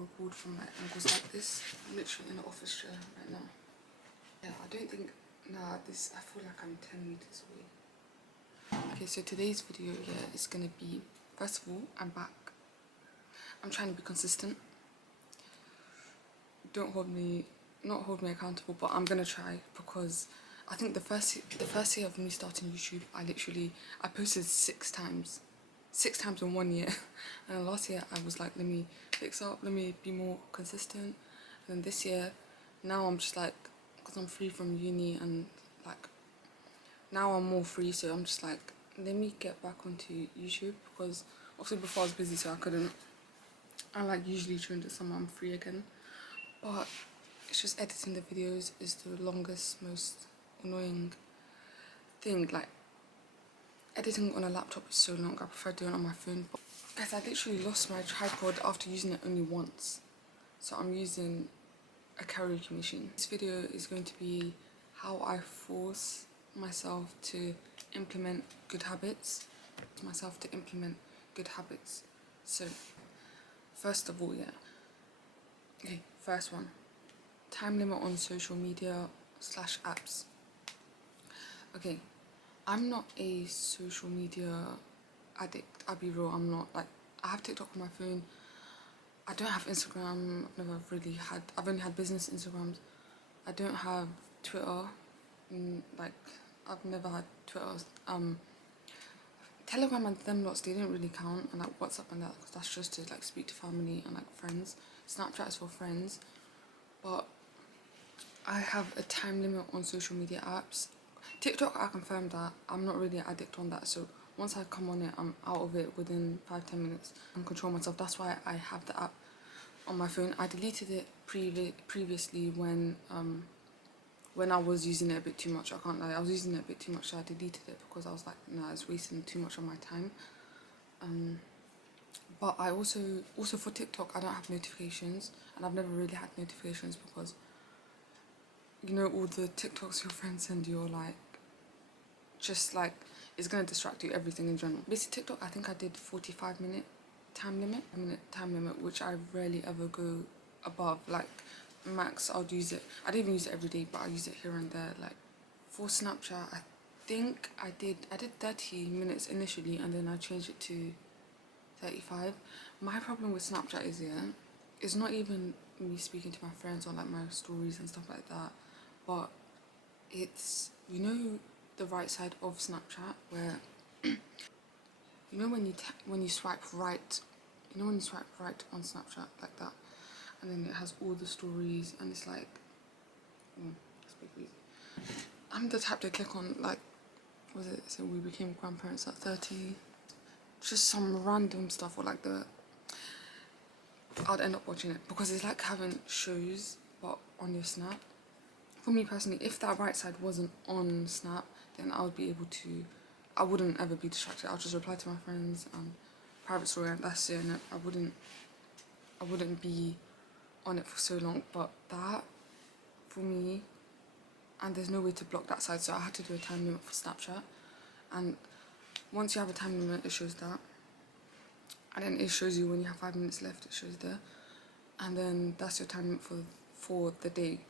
record from like angles like this. I'm literally in the office chair right now. Yeah, I don't think, nah, this, I feel like I'm 10 meters away. Okay, so today's video here is gonna be, first of all, I'm back. I'm trying to be consistent. Don't hold me, not hold me accountable, but I'm gonna try, because I think the first year of me starting YouTube, I posted 6 times in 1 year. And last year I was like, let me fix up, let me be more consistent. And then this year, now I'm just like, because I'm free from uni and like, now I'm more free, so I'm just like, let me get back onto YouTube, because obviously before I was busy, so I couldn't. And like usually during the summer I'm free again. But it's just editing the videos is the longest, most annoying thing. Like, editing on a laptop is so long, I prefer doing it on my phone. But guys, I literally lost my tripod after using it only once. So I'm using a karaoke machine. This video is going to be how I force myself to implement good habits. So, first of all, yeah. Okay, first one. Time limit on social media / apps. Okay, I'm not a social media addict. I'll be real, I'm not. Like, I have TikTok on my phone. I don't have Instagram. I've only had business Instagrams. I don't have Twitter. Like, I've never had Twitter. Telegram and them lots, they didn't really count, and like WhatsApp and that, because that's just to like speak to family and like friends. Snapchat is for friends. But I have a time limit on social media apps. TikTok, I confirmed that I'm not really an addict on that, so once I come on it, I'm out of it within 5-10 minutes. I can control myself. That's why I have the app on my phone. I deleted it previously when I was using it a bit too much. I can't lie, I was using it a bit too much, so I deleted it because I was like, nah, it's wasting too much of my time. But I also for TikTok, I don't have notifications, and I've never really had notifications because, you know, all the TikToks your friends send you are like, just like, it's gonna distract you, everything in general. Basically TikTok, I think I did 45-minute time limit, which I rarely ever go above. Like, max, I'll use it. I don't even use it every day, but I use it here and there. Like, for Snapchat, I think I did 30 minutes initially, and then I changed it to 35. My problem with Snapchat is, yeah, it's not even me speaking to my friends on like my stories and stuff like that, but it's, you know, the right side of Snapchat where you know when you swipe right, you know when you swipe right on Snapchat like that, and then it has all the stories, and it's like, it's a bit crazy. I'm the type to click on like, was it, so we became grandparents at 30, just some random stuff, or like I'd end up watching it because it's like having shows but on your Snap. For me personally, if that right side wasn't on Snap, then I wouldn't ever be distracted. I'll just reply to my friends and private story, and that's it. And I wouldn't be on it for so long. But that, for me, and there's no way to block that side, so I had to do a time limit for Snapchat. And once you have a time limit, it shows that. And then it shows you when you have 5 minutes left, it shows there. And then that's your time limit for the day.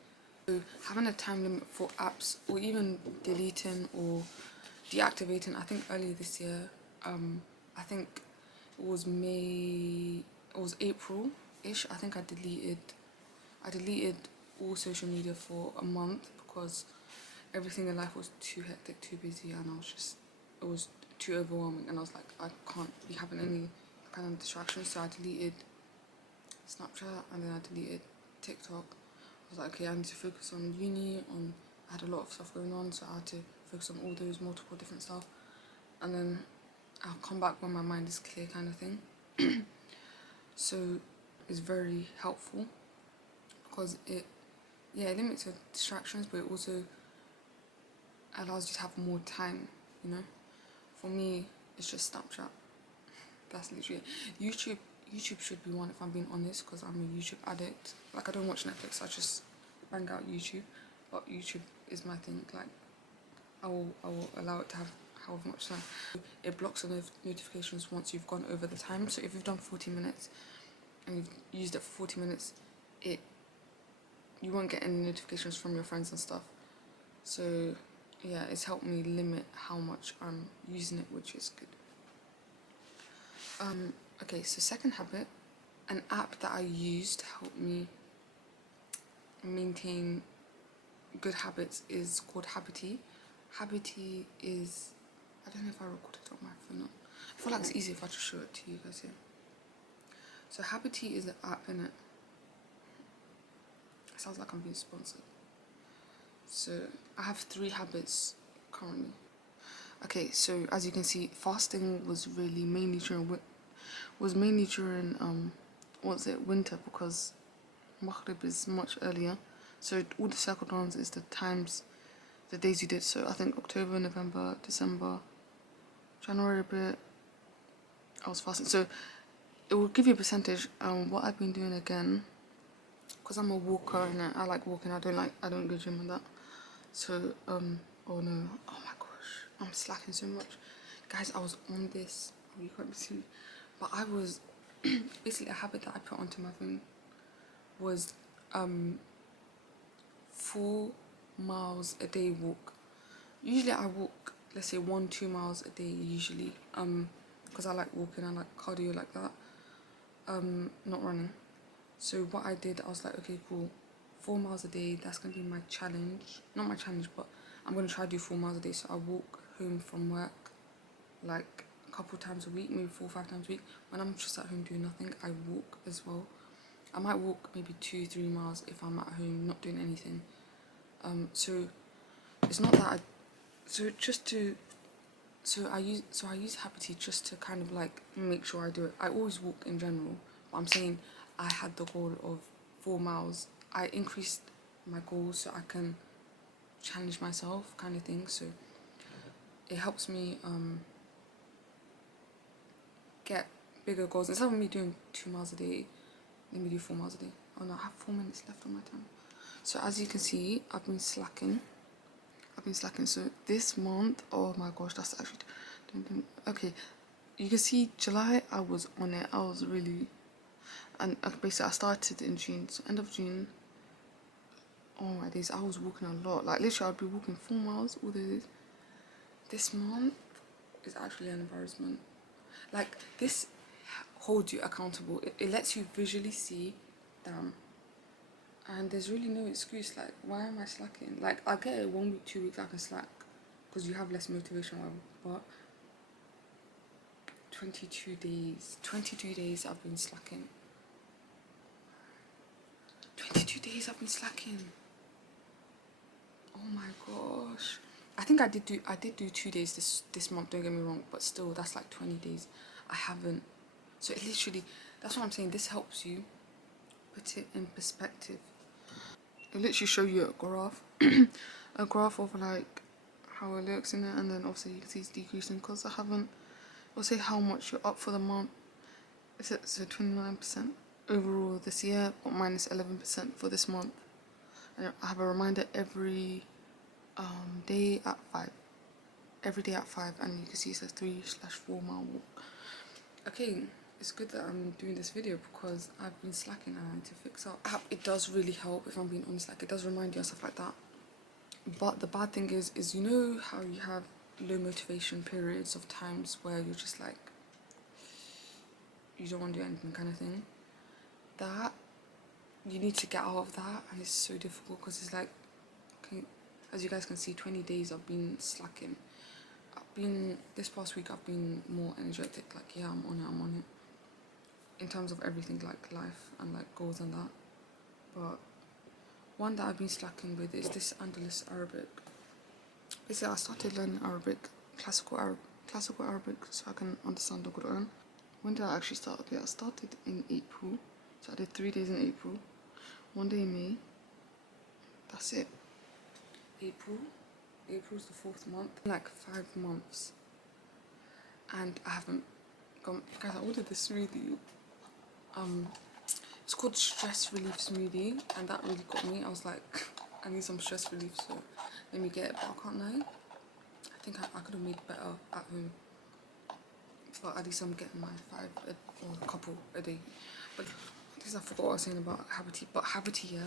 So having a time limit for apps, or even deleting or deactivating, I think earlier this year, I think it was April-ish, I think I deleted all social media for a month because everything in life was too hectic, too busy, and it was too overwhelming, and I was like, I can't be having any kind of distractions, so I deleted Snapchat, and then I deleted TikTok. I was like, okay, I need to focus on uni, I had a lot of stuff going on, so I had to focus on all those multiple different stuff, and then I'll come back when my mind is clear, kind of thing. So it's very helpful because it limits your distractions, but it also allows you to have more time, you know. For me, it's just Snapchat. That's literally it. YouTube should be one, if I'm being honest, because I'm a YouTube addict. Like, I don't watch Netflix, I just bang out YouTube, but YouTube is my thing. Like, I will allow it to have however much time. It blocks the notifications once you've gone over the time. So if you've done 40 minutes and you've used it for 40 minutes, you won't get any notifications from your friends and stuff. So yeah, it's helped me limit how much I'm using it, which is good. Okay, so second habit, an app that I use to help me maintain good habits is called Habity. Habity is, I don't know if I recorded it on my phone. I feel like it's easier if I just show it to you guys here. So Habity is an app, in it. Sounds like I'm being sponsored. So I have 3 habits currently. Okay, so as you can see, fasting was really mainly during winter, because Maghrib is much earlier. So all the circled ones is the times, the days you did. So I think October, November, December, January a bit, I was fasting. So it will give you a percentage. What I've been doing again, because I'm a walker and I like walking. I don't go gym and that. So oh no, oh my gosh, I'm slacking so much, guys. I was on this. Oh, you can't see me, but I was basically, a habit that I put onto my phone was 4 miles a day walk. Usually I walk, let's say 1-2 miles a day usually, because I like walking, I like cardio like that, not running. So what I did, I was like, okay, cool, 4 miles a day, that's gonna be my challenge. Not my challenge, but I'm gonna try to do 4 miles a day. So I walk home from work like a couple times a week, maybe 4 or 5 times a week. When I'm just at home doing nothing, I walk as well. I might walk maybe 2-3 miles if I'm at home not doing anything. So it's not that I use Habity just to kind of like make sure I do it. I always walk in general, but I'm saying I had the goal of 4 miles. I increased my goals so I can challenge myself, kind of thing. So it helps me get bigger goals. Instead of me doing 2 miles a day, let me do 4 miles a day. Oh no, I have 4 minutes left on my time. So as you can see, I've been slacking. So this month, oh my gosh, that's actually okay. You can see July, I was on it. I was really, and basically I started in June. So end of June, oh my days, I was walking a lot. Like literally, I'd be walking 4 miles all the days. This month is actually an embarrassment. Like this holds you accountable. It lets you visually see, damn. And there's really no excuse. Like, why am I slacking? Like, I get it 1 week, 2 weeks I can slack because you have less motivation, but 22 days I've been slacking. 22 days I've been slacking. Oh my gosh. I think I did do 2 days this month, don't get me wrong, but still that's like 20 days. I haven't. So it literally, that's what I'm saying, this helps you put it in perspective. It'll literally show you a graph. A graph of like how it looks in it, and then obviously you can see it's decreasing because I haven't. It'll say how much you're up for the month. It's at 29% overall this year, but minus 11% for this month. And I have a reminder every day at 5. Every day at 5, and you can see it says 3/4 mile walk. Okay, it's good that I'm doing this video because I've been slacking and I need to fix up. It does really help, if I'm being honest. Like, it does remind you and stuff like that. But the bad thing is you know how you have low motivation periods of times where you're just like, you don't want to do anything, kind of thing. That, you need to get out of that, and it's so difficult because it's like, okay, as you guys can see, 20 days I've been slacking. This past week I've been more energetic, like, yeah, I'm on it in terms of everything, like life and like goals and that. But one that I've been slacking with is this Andalus Arabic. Basically, I started learning Arabic, classical Arabic, so I can understand the Quran. When did I actually start? Okay, I started in April, so I did 3 days in April, 1 day in May. That's it. April's the 4th month. Like 5 months, and I haven't gone. Guys, I ordered this smoothie. It's called Stress Relief Smoothie, and that really got me. I was like, I need some stress relief, so let me get it. But I can't lie, I think I could have made better at home. But at least I'm getting my 5 or a couple a day. But guess I forgot what I was saying about Habity, but Habity, yeah,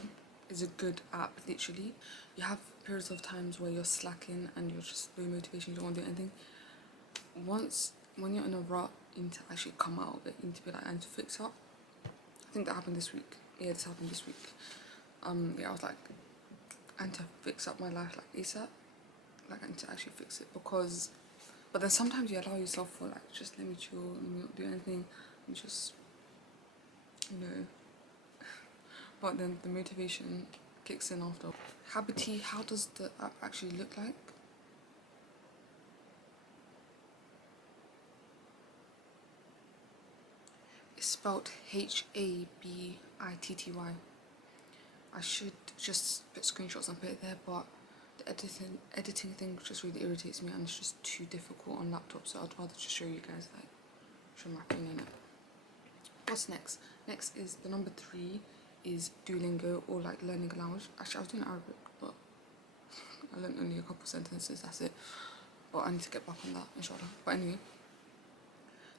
is a good app. Literally, you have periods of times where you're slacking and you're just low motivation, you don't want to do anything. When you're in a rut, you need to actually come out of it. You need to be like, I need to fix up. I think that happened this week. Yeah, this happened this week. Yeah, I was like, I need to fix up my life like ASAP. Like I need to actually fix it because. But then sometimes you allow yourself for like, just let me chill, let me not do anything, and just, you know. But then the motivation kicks in after. Habity, how does the app actually look like? It's spelled Habitty. I should just put screenshots and put it there, but the editing thing just really irritates me and it's just too difficult on laptop, so I'd rather just show you guys, like, show my opinion in it. What's next? Next is the number 3 is Duolingo, or like learning a language. Actually, I was doing Arabic, but I learned only a couple sentences, that's it. But I need to get back on that, inshallah. But anyway,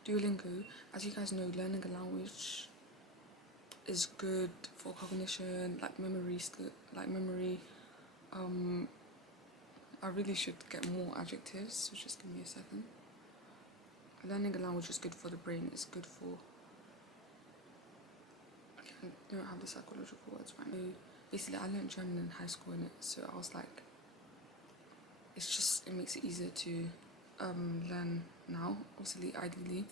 Duolingo, as you guys know, learning a language is good for cognition, like memory, I really should get more adjectives, so just give me a second. Learning a language is good for the brain, it's good for, I don't have the psychological words right now. Basically, I learned German in high school, so I was like, it makes it easier to learn now. Obviously, ideally,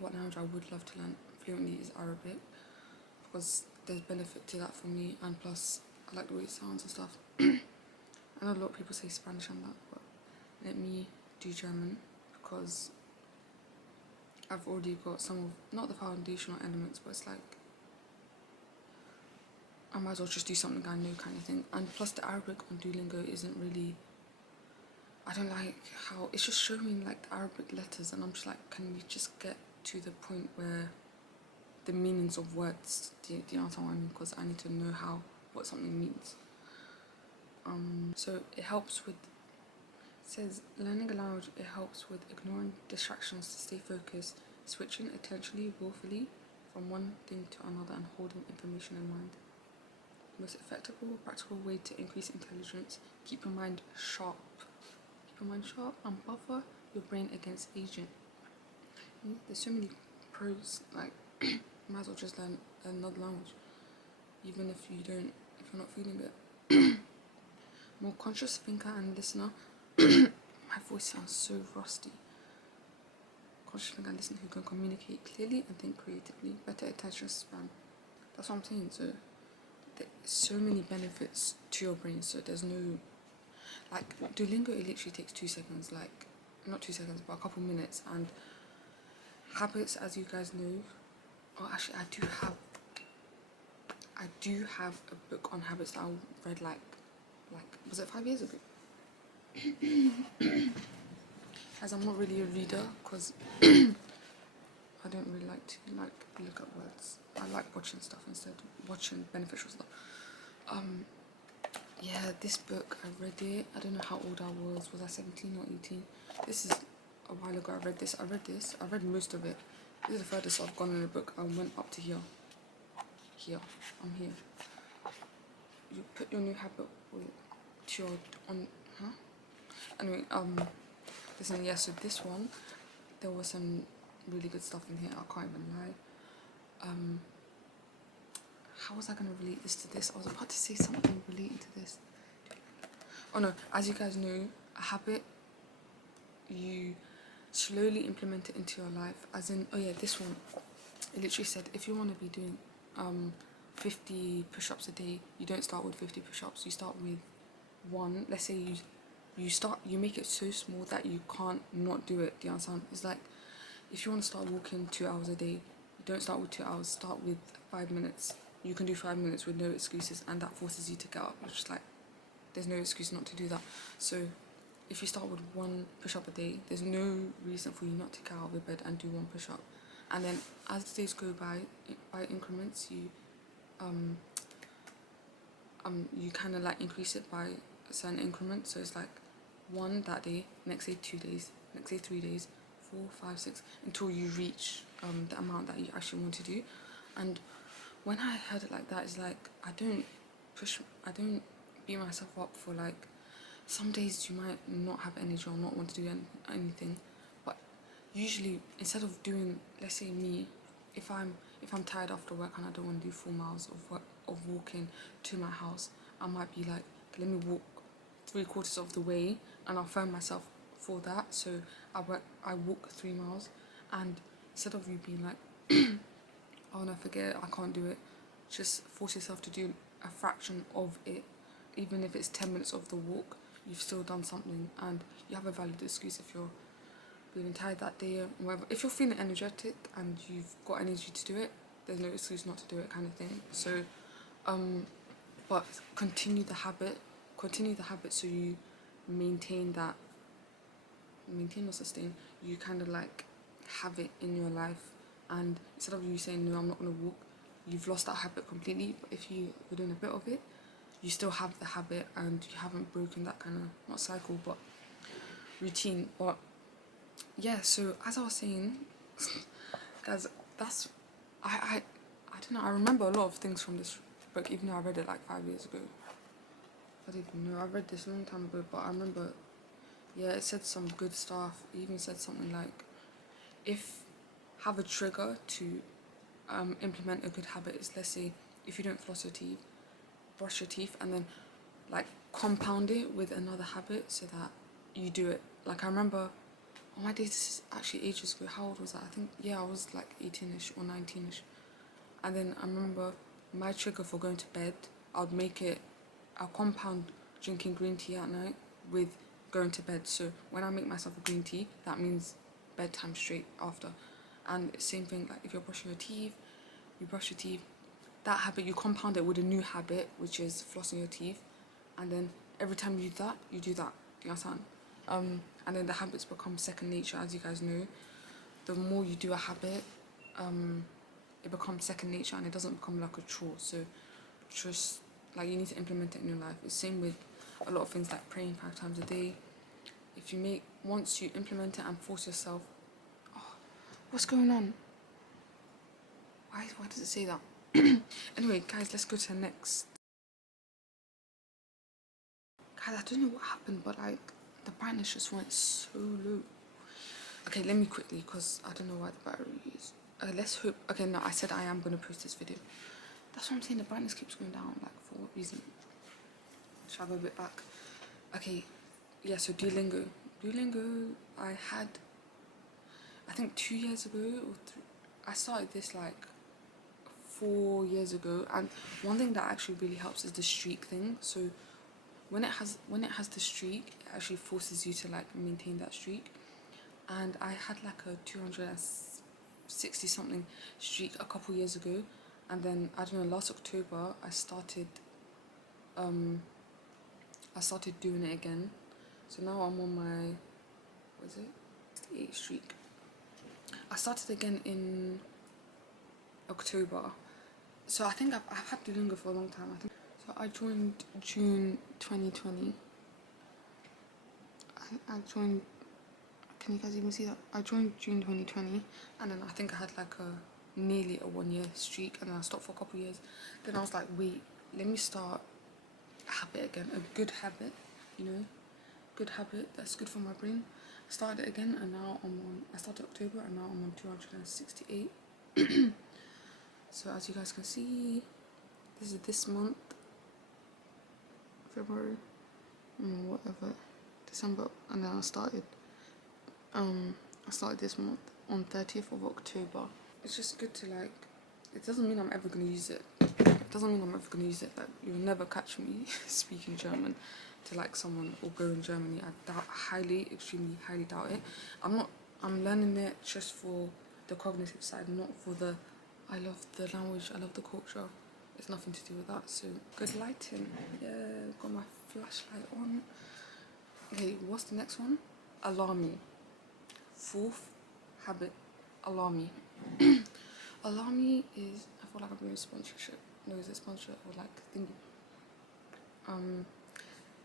what language I would love to learn fluently is Arabic, because there's benefit to that for me, and plus I like the way it sounds and stuff. I know a lot of people say Spanish and that, but let me do German because I've already got some of, not the foundational elements, but it's like I might as well just do something I know kind of thing. And plus the Arabic on Duolingo isn't really, I don't like how, it's just showing like the Arabic letters and I'm just like, can we just get to the point where the meanings of words, do you know what I mean? Because I need to know what something means. So it helps with, it says learning a language, it helps with ignoring distractions to stay focused, switching attentionally, willfully from one thing to another and holding information in mind. The most effective, practical way to increase intelligence, keep your mind sharp. Keep your mind sharp and buffer your brain against aging. There's so many pros, like might as well just learn another language, even if you're not feeling it. More conscious thinker and listener. My voice sounds so rusty. Conscious thinker and listener who can communicate clearly and think creatively. Better attention span. That's what I'm saying. So there's so many benefits to your brain. So there's no, like Duolingo, it literally takes 2 seconds, like not 2 seconds, but a couple minutes. And habits, as you guys know, actually I do have a book on habits that I read like was it 5 years ago? As I'm not really a reader, because I don't really like to look at words. I like watching stuff instead, watching beneficial stuff. Yeah, this book, I read it, I don't know how old I was I 17 or 18? This is a while ago. I read most of it. This is the furthest I've gone in a book. I went up to here. I'm here. You put your new habit to your, anyway, listen, yeah, so this one, there was some really good stuff in here, I can't even lie. How was I going to relate this to this? I was about to say something relating to this. Oh no, as you guys know, a habit, you slowly implement it into your life. As in, oh yeah, this one, it literally said if you want to be doing 50 push-ups a day, you don't start with 50 push-ups, you start with 1. Let's say you make it so small that you can't not do it. Do you understand? It's like if you want to start walking 2 hours a day, you don't start with 2 hours, start with 5 minutes. You can do 5 minutes with no excuses, and that forces you to get up. It's just like there's no excuse not to do that. So if you start with 1 push-up a day, there's no reason for you not to get out of your bed and do 1 push-up. And then as the days go by increments, you kind of like increase it by a certain increment. So it's like 1 that day, next day 2 days, next day 3 days, 4, 5, 6, until you reach the amount that you actually want to do. And when I heard it like that, it's like I don't beat myself up for like some days you might not have energy or not want to do anything, but usually instead of doing, let's say me, if I'm tired after work and I don't want to do 4 miles of walking to my house, I might be like, let me walk 3/4 of the way, and I'll find myself for that. So I walk 3 miles, and instead of you being like, oh no, forget it, I can't do it, just force yourself to do a fraction of it. Even if it's 10 minutes of the walk, you've still done something, and you have a valid excuse if you're feeling tired that day or whatever. If you're feeling energetic and you've got energy to do it, there's no excuse not to do it, kind of thing. So but continue the habit so you maintain or sustain, you kind of like have it in your life. And instead of you saying no, I'm not going to walk, you've lost that habit completely. But if you're doing a bit of it, you still have the habit and you haven't broken that kind of, not cycle, but routine. But yeah, so as I was saying, guys, that's I don't know, I remember a lot of things from this book, even though I read it like 5 years ago. I don't even know, I read this a long time ago, but I remember, yeah, it said some good stuff. It even said something like, have a trigger to implement a good habit is, let's say, if you don't floss your teeth, brush your teeth, and then like compound it with another habit so that you do it. Like I remember on my days, this is actually ages ago, how old was I? I think, yeah, I was like 18ish or 19ish. And then I remember my trigger for going to bed, I'll compound drinking green tea at night with going to bed. So when I make myself a green tea, that means bedtime straight after. And same thing, like if you're brushing your teeth, you brush your teeth, that habit, you compound it with a new habit, which is flossing your teeth. And then every time you do that. Do you understand? And then the habits become second nature, as you guys know. The more you do a habit, it becomes second nature and it doesn't become like a chore. So just like you need to implement it in your life. It's same with a lot of things like praying 5 times a day. Once you implement it and force yourself, what's going on? Why does it say that? Anyway, guys, let's go to the next. Guys, I don't know what happened, but like the brightness just went so low. Okay, let me quickly, because I don't know why the battery is. Let's hope. Okay, no, I said I am going to post this video. That's what I'm saying, the brightness keeps going down, like for what reason? Should I go a bit back? Okay, yeah, so Duolingo. I think 2 years ago or I started this like 4 years ago, and one thing that actually really helps is the streak thing. So when it has the streak, it actually forces you to like maintain that streak. And I had like a 260 something streak a couple years ago, and then I don't know, last October I started doing it again. So now I'm on my, what is it, 68 streak. I started again in October. So I think I've had Duolingo for a long time. So I joined June 2020. I joined, can you guys even see that? I joined June 2020, and then I think I had like nearly a 1 year streak, and then I stopped for a couple of years. Then I was like, wait, let me start a habit again, a good habit, good habit that's good for my brain. I started it again, and now I started October, and now I'm on 268. So as you guys can see, this is this month, February, whatever, December, and then I started this month on 30th of October. It's just good to like, it doesn't mean I'm ever going to use it. Like, you'll never catch me speaking German to like someone or go in Germany. I extremely highly doubt it. I'm learning it just for the cognitive side, not for I love the language, I love the culture. It's nothing to do with that. So good lighting. Yeah, got my flashlight on. Okay, what's the next one? Alarmy. 4th habit, Alarmy. Alarmy is, I feel like I'm doing a sponsorship. No, is it sponsorship or like thingy?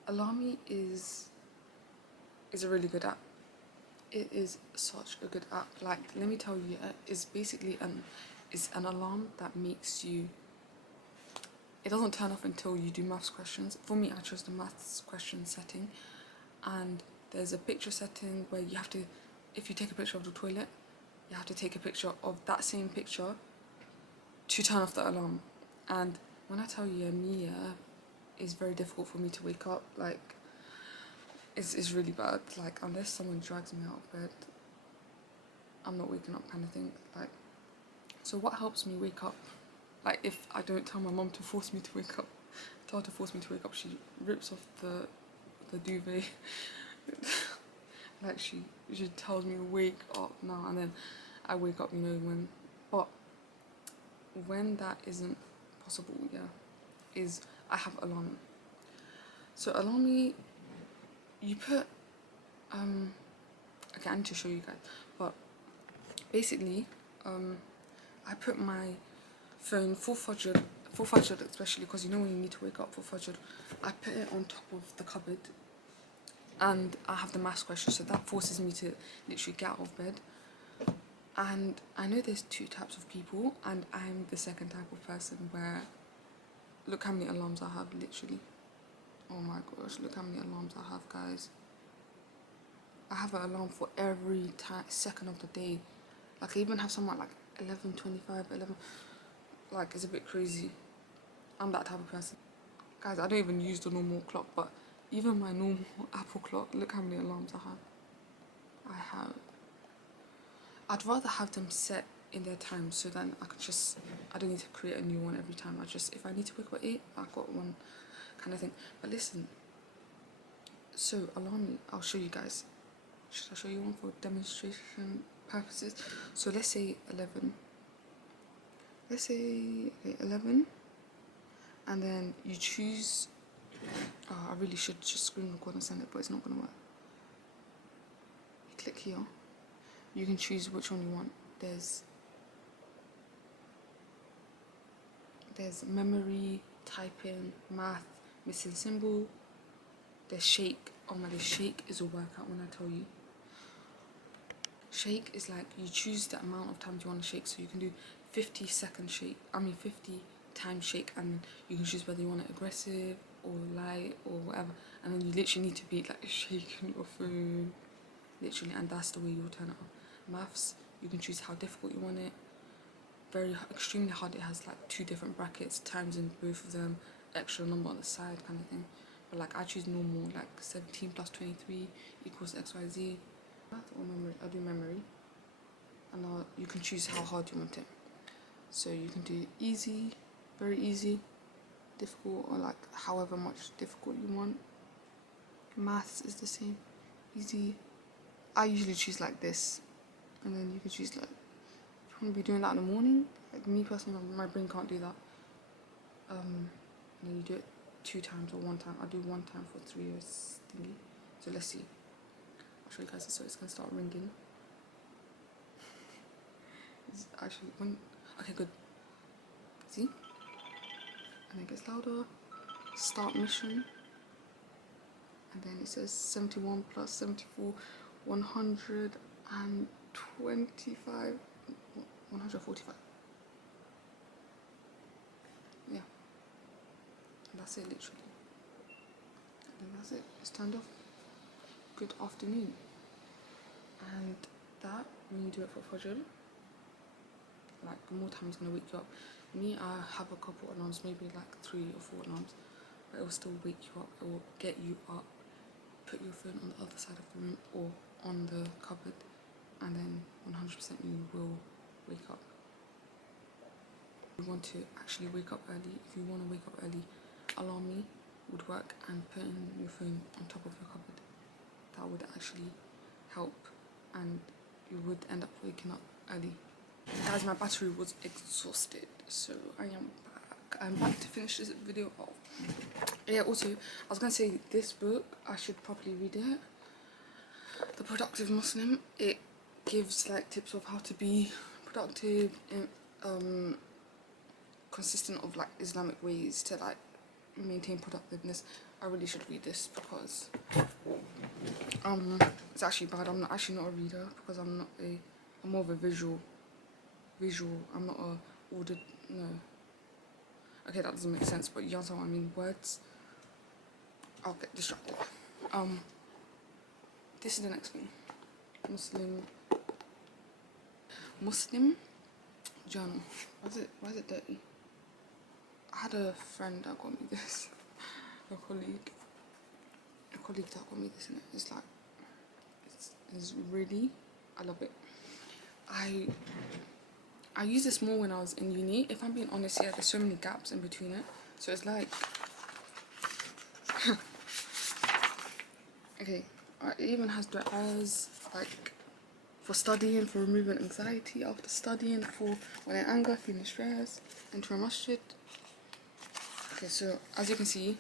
Alarmy is a really good app. It is such a good app. Like, let me tell you, it's basically is an alarm that makes you, it doesn't turn off until you do maths questions. For me, I chose the maths question setting, and there's a picture setting where you have to, if you take a picture of the toilet, you have to take a picture of that same picture to turn off the alarm. And when I tell you, it's very difficult for me to wake up. Like, it's really bad. Like, unless someone drags me out of bed, I'm not waking up, kind of thing. Like, so what helps me wake up? Like, if I don't tell my mom to force me to wake up, tell her to force me to wake up, she rips off the duvet. Like, she tells me wake up now, and then I wake up, when. But when that isn't possible, is I have alarm. So alarm, you put okay, I need to show you guys, but basically I put my phone for Fajr, especially because when you need to wake up for Fajr, I put it on top of the cupboard, and I have the maths question, so that forces me to literally get out of bed. And I know there's two types of people, and I'm the second type of person where, look how many alarms I have, literally. Oh my gosh, look how many alarms I have, guys. I have an alarm for every second of the day. Like, I even have some at like 11:25, 11. Like, it's a bit crazy. I'm that type of person. Guys, I don't even use the normal clock, but even my normal Apple clock, look how many alarms I have. I'd rather have them set in their time, so then I don't need to create a new one every time. If I need to wake up at 8, I've got one, kind of thing. But listen, so alarm, I'll show you guys. Should I show you one for demonstration purposes? So let's say 11. Let's say 11, and then you choose. I really should just screen record and send it, but it's not gonna work. You click here. You can choose which one you want. There's memory, typing, math, missing symbol. There's shake. Oh my, the shake is a workout when I tell you. Shake is like, you choose the amount of times you want to shake, so you can do 50-second shake. 50 times shake, and you can choose whether you want it aggressive or light or whatever. And then you literally need to be like shaking your phone, literally, and that's the way you'll turn it on. Maths, you can choose how difficult you want it. Very extremely hard, it has like 2 different brackets, times in both of them, extra number on the side, kind of thing. But like, I choose normal, like 17 plus 23 equals XYZ. Math or memory? I'll do memory. And you can choose how hard you want it. So you can do easy, very easy, difficult, or like however much difficult you want. Maths is the same, easy. I usually choose like this, and then you can choose like, if you want to be doing that in the morning. Like me personally, my brain can't do that. And then you do it 2 times or 1 time. I'll do 1 time for 3 years thingy. So let's see. I'll show you guys. So it's gonna start ringing. It's actually okay, good. See? And it gets louder. Start mission. And then it says 71 plus 74, 125, 145. Yeah. And that's it, literally. And then that's it. It's turned off. Good afternoon. And that, when you do it for Fajr, like, more time is going to wake you up. Me, I have a couple alarms, maybe like 3 or 4 alarms, but it will still wake you up. It will get you up, put your phone on the other side of the room or on the cupboard, and then 100% you will wake up. If you want to actually wake up early, Alarm Me would work, and putting your phone on top of your cupboard, that would actually help, and you would end up waking up early. Guys, my battery was exhausted, so I am back. I'm back to finish this video off. Yeah, also, I was going to say, this book, I should probably read it. The Productive Muslim. It gives like tips of how to be productive, and consistent of like Islamic ways to like maintain productiveness. I really should read this because it's actually bad. I'm actually not a reader because I'm more of a visual visual. I'm not a ordered. No. Okay, that doesn't make sense, but you understand what I mean. Words. I'll get distracted. This is the next thing. Muslim journal. Why is it dirty? I had a friend that got me this. A colleague that got me this, and it's like, it's really, I love it. I used this more when I was in uni. If I'm being honest, yeah, there's so many gaps in between it. So it's like, okay, it even has du'as, like, for studying, for removing anxiety after studying, for when in anger, feeling stress, enter a masjid. Okay, so as you can see,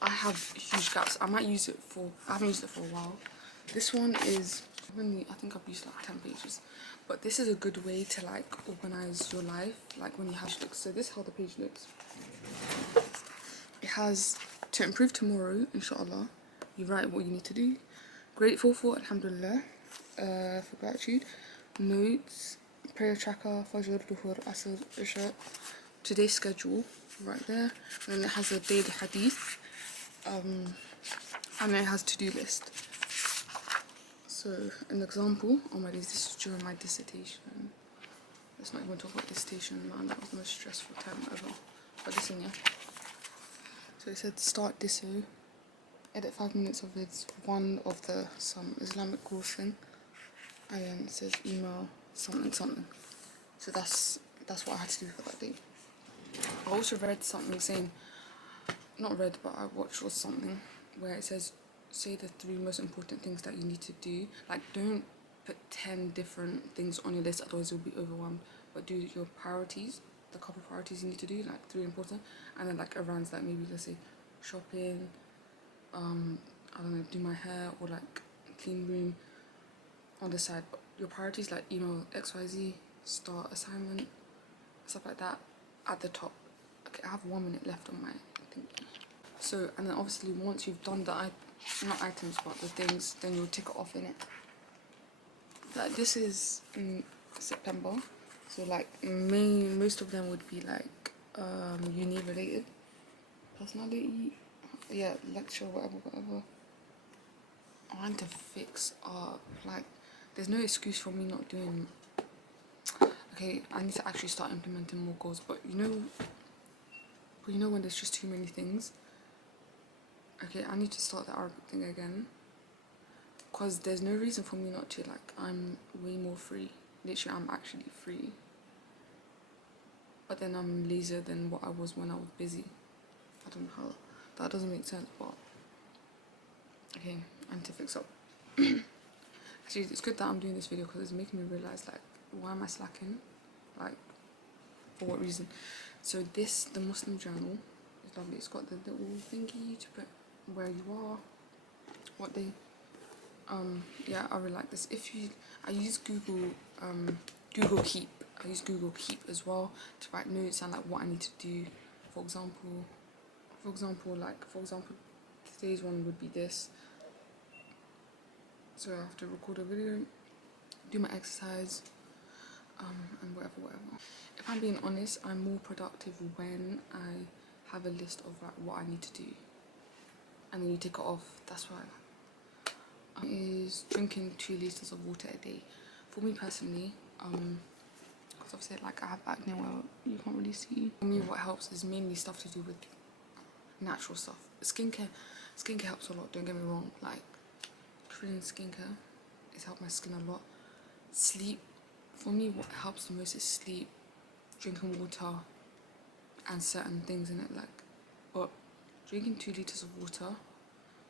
I have huge gaps. I haven't used it for a while. This one is only, I think I've used like 10 pages. But this is a good way to like organize your life, like when you have looks. So this is how the page looks. It has to improve tomorrow, inshallah. You write what you need to do. Grateful for, alhamdulillah. For gratitude. Notes, prayer tracker, fajr, duhur, asr, isha. Today's schedule, right there. And then it has a daily hadith. And then it has to-do list. So an example on my this is during my dissertation. Let's not even talk about dissertation, man. That was the most stressful time ever. But listen, yeah. So it said start disso. Edit 5 minutes of it's one of some Islamic course thing. And then it says email something. So that's what I had to do for that day. I also read something saying, not read, but I watched was something where it says, say the 3 most important things that you need to do. Like, don't put 10 different things on your list, otherwise you'll be overwhelmed. But do your priorities, the couple priorities you need to do, like 3 important, and then like around like maybe let's say shopping, I don't know, do my hair or like clean room on the side. But your priorities like email XYZ, start assignment, stuff like that at the top. Okay, I have 1 minute left on my thing. So, and then obviously once you've done the not items but the things, then you'll tick it off in it. Like this is in September, so like most of them would be like uni related, personality, yeah, lecture, whatever. I want to fix up, like there's no excuse for me not doing. Okay, I need to actually start implementing more goals, but you know when there's just too many things. Okay, I need to start the Arabic thing again, because there's no reason for me not to. Like, I'm way more free. Literally, I'm actually free. But then I'm lazier than what I was when I was busy. I don't know how that doesn't make sense, but okay, I need to fix up. Actually, it's good that I'm doing this video because it's making me realize, like, why am I slacking? Like, for what reason? So the Muslim journal is lovely. It's got the little thingy to put where you are, what day. Yeah, I really like this. I use Google Keep. I use Google Keep as well to write notes and like what I need to do. For example, today's one would be this. So I have to record a video, do my exercise, and whatever. If I'm being honest, I'm more productive when I have a list of like what I need to do, and then you tick it off. That's why. Is drinking 2 liters of water a day. For me personally, because I've said like I have acne, well you can't really see. For me, what helps is mainly stuff to do with natural stuff. Skincare helps a lot. Don't get me wrong. Like Korean skincare, it's helped my skin a lot. Sleep, for me, what helps the most is sleep, drinking water, and certain things in it. Like, but drinking 2 liters of water,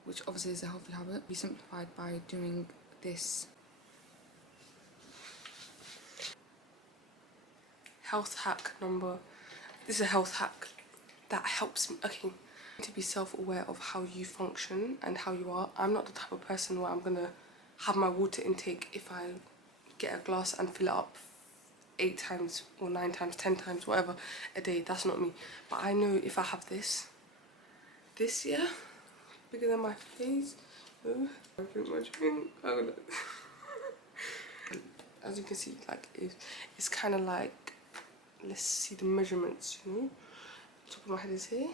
which obviously is a healthy habit, be simplified by doing this. Health hack number. This is a health hack that helps me. Okay, to be self-aware of how you function and how you are. I'm not the type of person where I'm gonna have my water intake if I get a glass and fill it up 8 times or 9 times, 10 times, whatever a day. That's not me. But I know if I have this here, bigger than my face. I drink my drink. as you can see, like it's kind of like, let's see the measurements, you know, top of my head is here,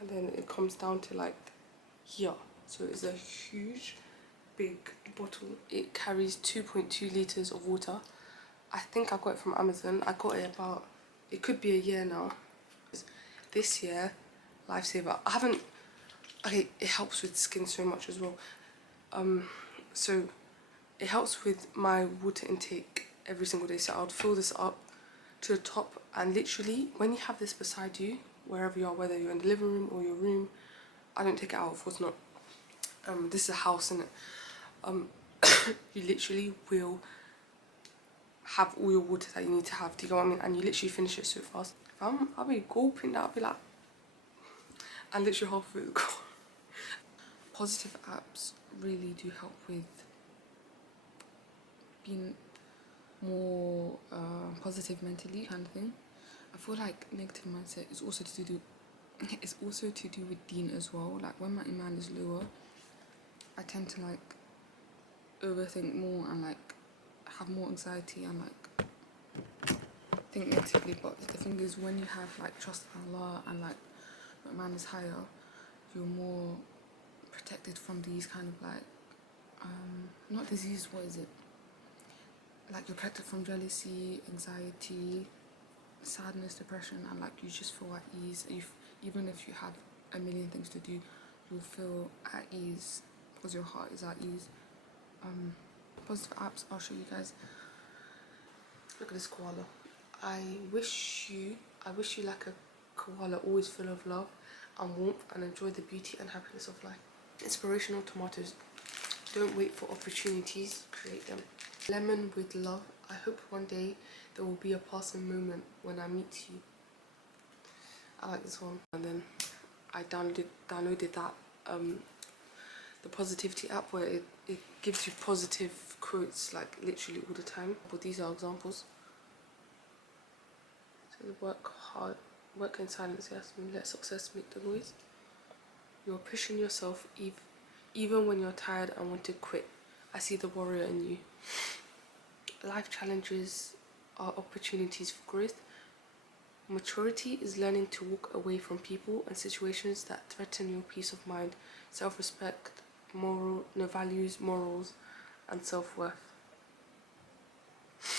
and then it comes down to like here. So it's a huge big bottle. It carries 2.2 liters of water. I think I got it from Amazon. I got it about, it could be a year now. This year, lifesaver. I haven't, okay, it helps with skin so much as well. So it helps with my water intake every single day. So I would fill this up to the top, and literally when you have this beside you, wherever you are, whether you're in the living room or your room, I don't take it out, of course not. This is a house, innit? You literally will have all your water that you need to have. Do you get what I mean? And you literally finish it so fast. I'll be gulping that. I'll be like, and literally half of it is gone. Positive apps really do help with being more positive mentally, kind of thing. I feel like negative mindset is also to do with Dean as well. Like when my iman is lower, I tend to like overthink more and like have more anxiety and like think negatively. But the thing is, when you have like trust in Allah and like your iman is higher, you're more protected from these kind of like not disease, what is it, like you're protected from jealousy, anxiety, sadness, depression, and like you just feel at ease. Even if you have a million things to do, you'll feel at ease because your heart is at ease. Positive apps, I'll show you guys. Look at this koala. I wish you like a koala, always full of love and warmth, and enjoy the beauty and happiness of life. Inspirational tomatoes. Don't wait for opportunities, create them. Lemon with love. I hope one day there will be a passing moment when I meet you. I like this one. And then I downloaded that the positivity app, where it gives you positive quotes like literally all the time. But these are examples. So work hard, work in silence, Yasmin, let success make the noise. You're pushing yourself even when you're tired and want to quit. I see the warrior in you. Life challenges are opportunities for growth. Maturity is learning to walk away from people and situations that threaten your peace of mind, self-respect, values, morals, and self-worth.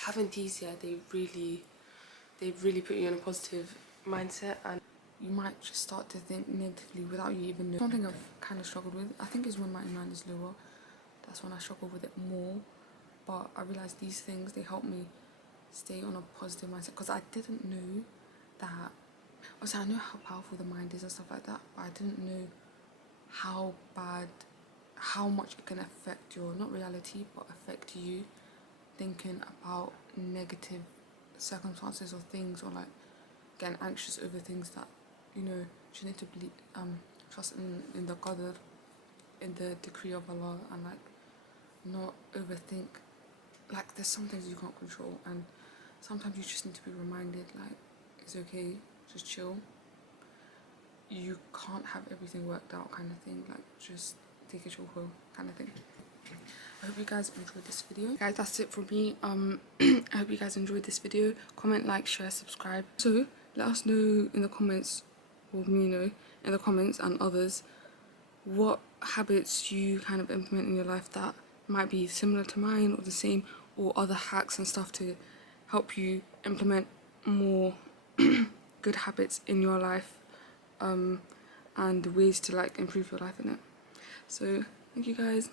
Having these, yeah, they really put you in a positive mindset, and You might just start to think negatively without you even knowing. Something I've kind of struggled with, I think, is when my iman is lower. That's when I struggle with it more. But I realised these things, they help me stay on a positive mindset, because I didn't know that. Also, I know how powerful the mind is and stuff like that, but I didn't know how much it can affect your, not reality, but affect you thinking about negative circumstances or things, or like getting anxious over things that, you know, you need to believe, trust in the qadr, in the decree of Allah, and like not overthink. Like there's some things you can't control, and sometimes you just need to be reminded like it's okay, just chill. You can't have everything worked out, kind of thing. Like just take a chill pill, kind of thing. I hope you guys enjoyed this video. Guys, that's it from me. I hope you guys enjoyed this video. Comment, like, share, subscribe. So let us know in the comments, or me know in the comments and others, what habits you kind of implement in your life that might be similar to mine or the same, or other hacks and stuff to help you implement more good habits in your life, and ways to like improve your life in it. So thank you guys.